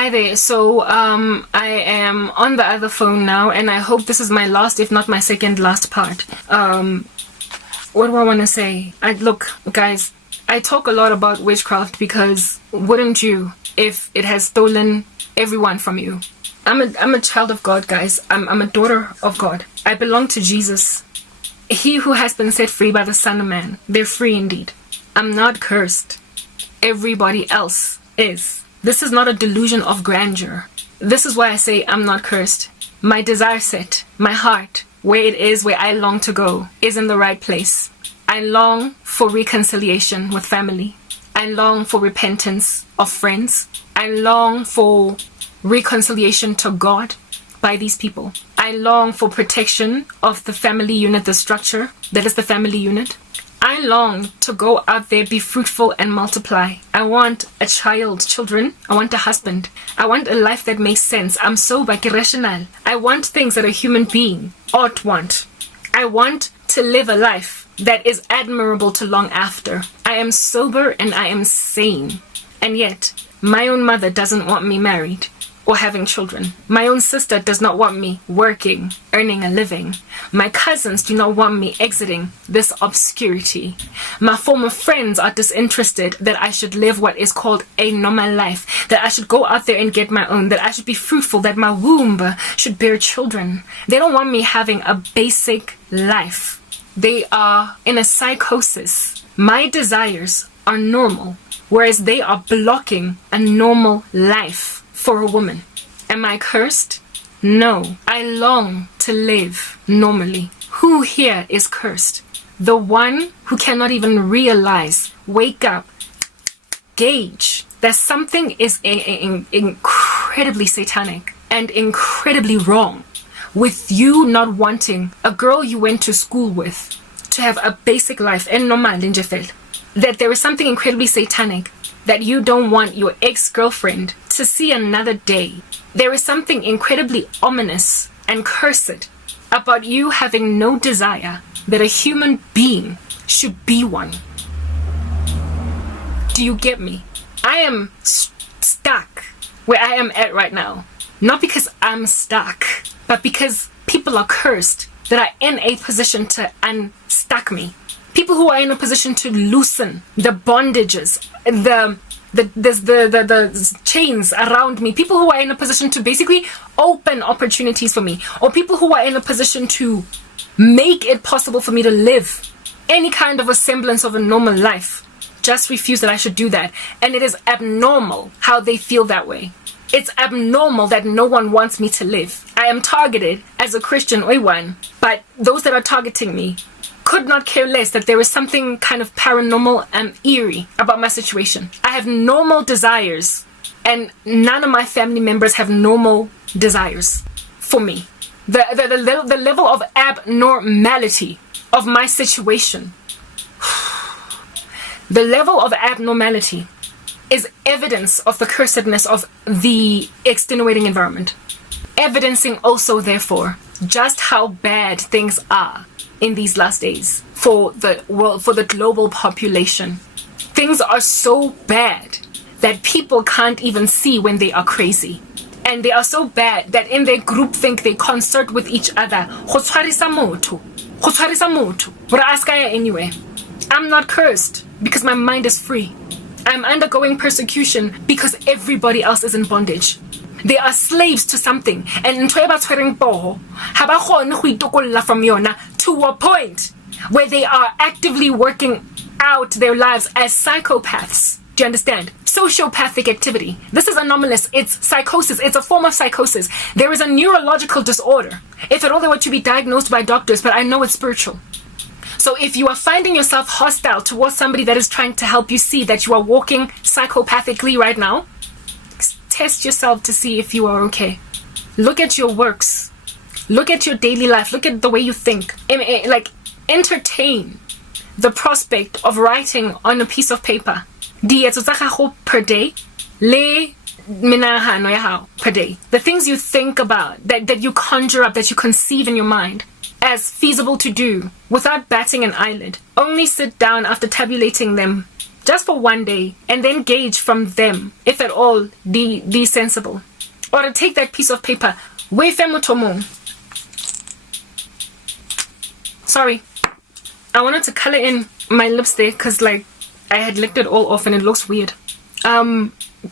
Hi there. So I am on the other phone now, and I hope this is my last, if not my second last part. What do I want to say? Look, guys, I talk a lot about witchcraft because wouldn't you if it has stolen everyone from you? I'm a child of God, guys. I'm a daughter of God. I belong to Jesus. He who has been set free by the Son of Man, they're free indeed. I'm not cursed. Everybody else is. This is not a delusion of grandeur. This is why I say I'm not cursed. My desire set, my heart, where it is, where I long to go, is in the right place. I long for reconciliation with family. I long for repentance of friends. I long for reconciliation to God by these people. I long for protection of the family unit, the structure that is the family unit. I long to go out there, be fruitful and multiply. I want a child, children. I want a husband. I want a life that makes sense. I'm sober, rational. I want things that a human being ought want. I want to live a life that is admirable to long after. I am sober and I am sane. And yet, my own mother doesn't want me married or having children. My own sister does not want me working, earning a living. My cousins do not want me exiting this obscurity. My former friends are disinterested that I should live what is called a normal life, that I should go out there and get my own, that I should be fruitful, that my womb should bear children. They don't want me having a basic life. They are in a psychosis. My desires are normal, whereas they are blocking a normal life for a woman. Am I cursed? No. I long to live normally. Who here is cursed? The one who cannot even realize, wake up, gauge that something is incredibly satanic and incredibly wrong with you not wanting a girl you went to school with to have a basic life and normal in Jefel. That there is something incredibly satanic that you don't want your ex-girlfriend to see another day. There is something incredibly ominous and cursed about you having no desire that a human being should be one. Do you get me? I am stuck where I am at right now. Not because I'm stuck, but because people are cursed that are in a position to unstuck me. People who are in a position to loosen the bondages, the chains around me. People who are in a position to basically open opportunities for me. Or people who are in a position to make it possible for me to live any kind of a semblance of a normal life. Just refuse that I should do that. And it is abnormal how they feel that way. It's abnormal that no one wants me to live. I am targeted as a Christian Oiwan, but those that are targeting me could not care less that there is something kind of paranormal and eerie about my situation. I have normal desires, and none of my family members have normal desires for me. The level of abnormality of my situation, the level of abnormality is evidence of the cursedness of the extenuating environment. Evidencing also, therefore, just how bad things are in these last days for the world, for the global population. Things are so bad that people can't even see when they are crazy. And they are so bad that in their groupthink they concert with each other. Anyway, I'm not cursed because my mind is free. I'm undergoing persecution because everybody else is in bondage. They are slaves to something. And from to a point where they are actively working out their lives as psychopaths. Do you understand? Sociopathic activity. This is anomalous. It's psychosis. It's a form of psychosis. There is a neurological disorder. If at all they were to be diagnosed by doctors, but I know it's spiritual. So if you are finding yourself hostile towards somebody that is trying to help you see that you are walking psychopathically right now, test yourself to see if you are okay. Look at your works. Look at your daily life. Look at the way you think. Like, entertain the prospect of writing on a piece of paper per day, per day. The things you think about, that you conjure up, that you conceive in your mind as feasible to do without batting an eyelid. Only sit down after tabulating them just for one day, and then gauge from them, if at all, the sensible. Or to take that piece of paper, sorry, I wanted to color in my lipstick because like I had licked it all off and it looks weird.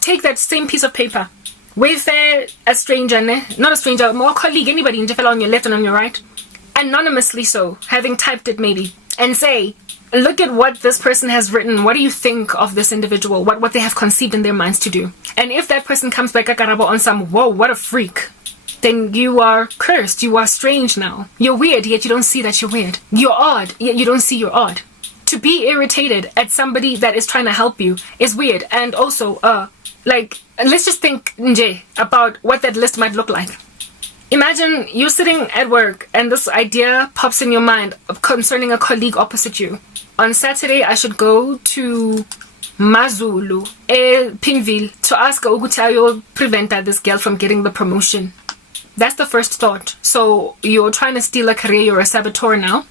Take that same piece of paper, wayfair a stranger, not a stranger, more colleague, anybody in on your left and on your right, anonymously so, having typed it maybe, and say, look at what this person has written. What do you think of this individual? What they have conceived in their minds to do? And if that person comes back on some, whoa, what a freak, then you are cursed. You are strange now. You're weird, yet you don't see that you're weird. You're odd, yet you don't see you're odd. To be irritated at somebody that is trying to help you is weird. And also, like, let's just think about what that list might look like. Imagine you're sitting at work and this idea pops in your mind concerning a colleague opposite you. On Saturday, I should go to Mazulu, Pinville, to ask Uguti prevent this girl from getting the promotion. That's the first thought. So you're trying to steal a career, you're a saboteur now.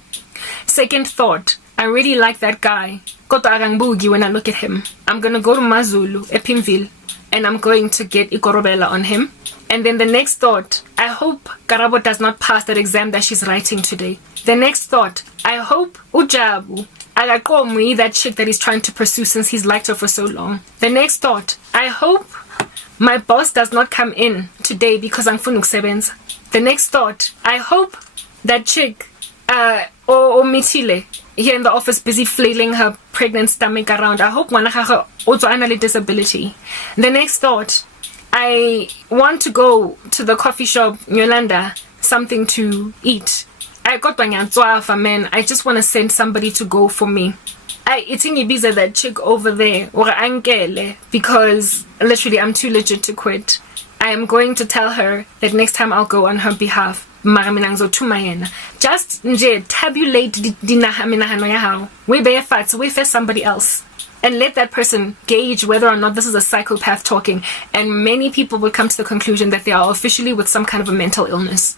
Second thought, I really like that guy. When I look at him, I'm gonna go to Mazulu, Pinville, and I'm going to get Ikorobela on him. And then the next thought, I hope Karabo does not pass that exam that she's writing today. The next thought, I hope Ujabu Agakomi, that chick that he's trying to pursue since he's liked her for so long. The next thought, I hope my boss does not come in today because I'm funuk sevens. The next thought, I hope that chick or Mitile here in the office busy flailing her pregnant stomach around. I hope one of also another disability. The next thought, I want to go to the coffee shop, Yolanda, something to eat. I got a man. I just want to send somebody to go for me. It's in Ibiza, that chick over there, or Angele, because literally I'm too legit to quit. I am going to tell her that next time I'll go on her behalf. Just tabulate the somebody else. And let that person gauge whether or not this is a psychopath talking. And many people will come to the conclusion that they are officially with some kind of a mental illness.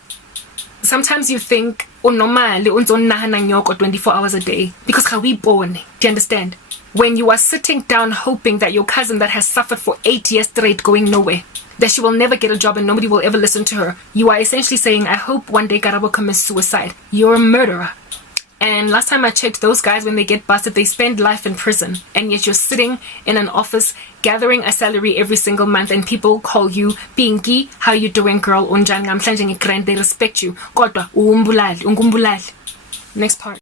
Sometimes you think, 24 hours a day. Because how we born. Do you understand? When you are sitting down hoping that your cousin that has suffered for 8 years straight going nowhere, that she will never get a job and nobody will ever listen to her, you are essentially saying, I hope one day Karabo commits suicide. You're a murderer. And last time I checked, those guys, when they get busted, they spend life in prison. And yet you're sitting in an office gathering a salary every single month and people call you Pinky, how you doing, girl? They respect you. Next part.